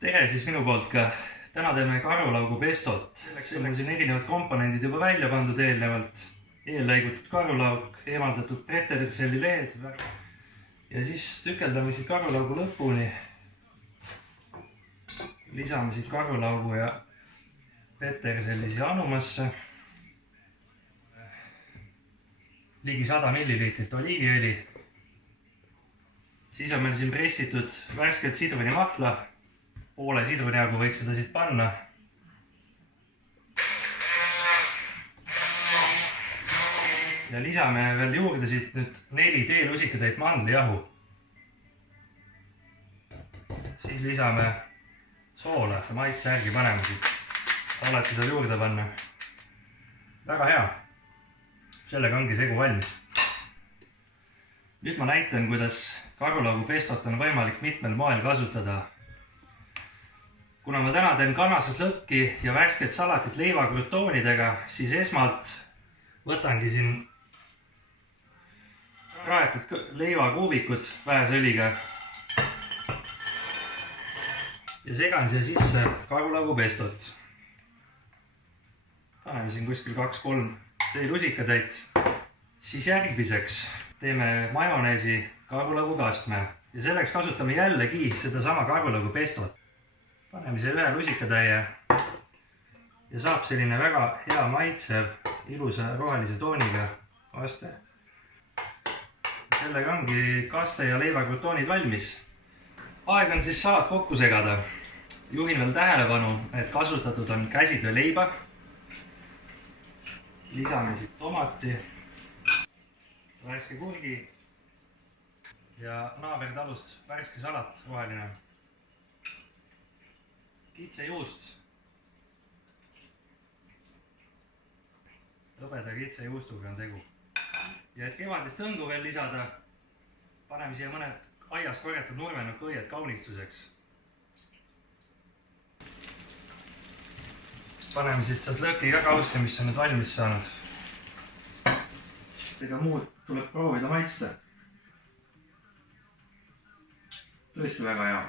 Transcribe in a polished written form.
Tere siis minu poolt ka. Täna teeme karulaugu pestot. Selleks on mul siin erinevad komponendid juba välja pandud eelnevalt. Eelläigutud karulauk, eemaldatud preterselli lehed. Ja siis tükeldame siit karulaugu lõpuni. Lisame siit karulaugu ja preterselli siia anumasse. Ligi 100 milliliitrit oliiviõli. Siis on meil siin pressitud värskelt sidrunimahla. Poole sidrunijagu võiks seda siit panna. Ja lisame veel juurde siit nüüd 4 teelusikatäit mandlijahu. Siis lisame soola, see maitse järgi paneme siit. Alati saab juurde panna. Väga hea. Sellega ongi segu valmis. Nüüd ma näitan, kuidas karulaugu pestot on võimalik mitmel moel kasutada. Kuna ma täna teen kanasest lõkki ja värsket salatit leivakrutoonidega, siis esmalt võtangi siin raetud leivakuubikud väesõliga ja segan siia sisse karulaugu pestot. Paneme siin kuskil 2-3 teelusikatäit. Siis järgmiseks teeme majoneesi karulaugu kastme ja selleks kasutame jällegi seda sama karulaugu pestot. Paneme siia 1 lusikatäie ja saab selline väga hea maitsev, ilusa rohelise tooniga kaste. Sellega ongi kaste ja leivakrutoonid valmis. Aeg on siis salat kokku segada. Juhin veel tähelepanu, et kasutatud on käsitööleiba. Lisame siit tomati, värske kurgi ja naabertalust värske salat roheline. Kitsejuust. Hõbeda kitsejuustuga on tegu. Ja et kevadist õngu veel lisada, paneme siia mõned aias korjatud nurmenud õied kaunistuseks. Paneme siit saas lõki ka kaussi, mis on nüüd valmis saanud. Ega muud tuleb proovida maitsta. Tõesti väga hea.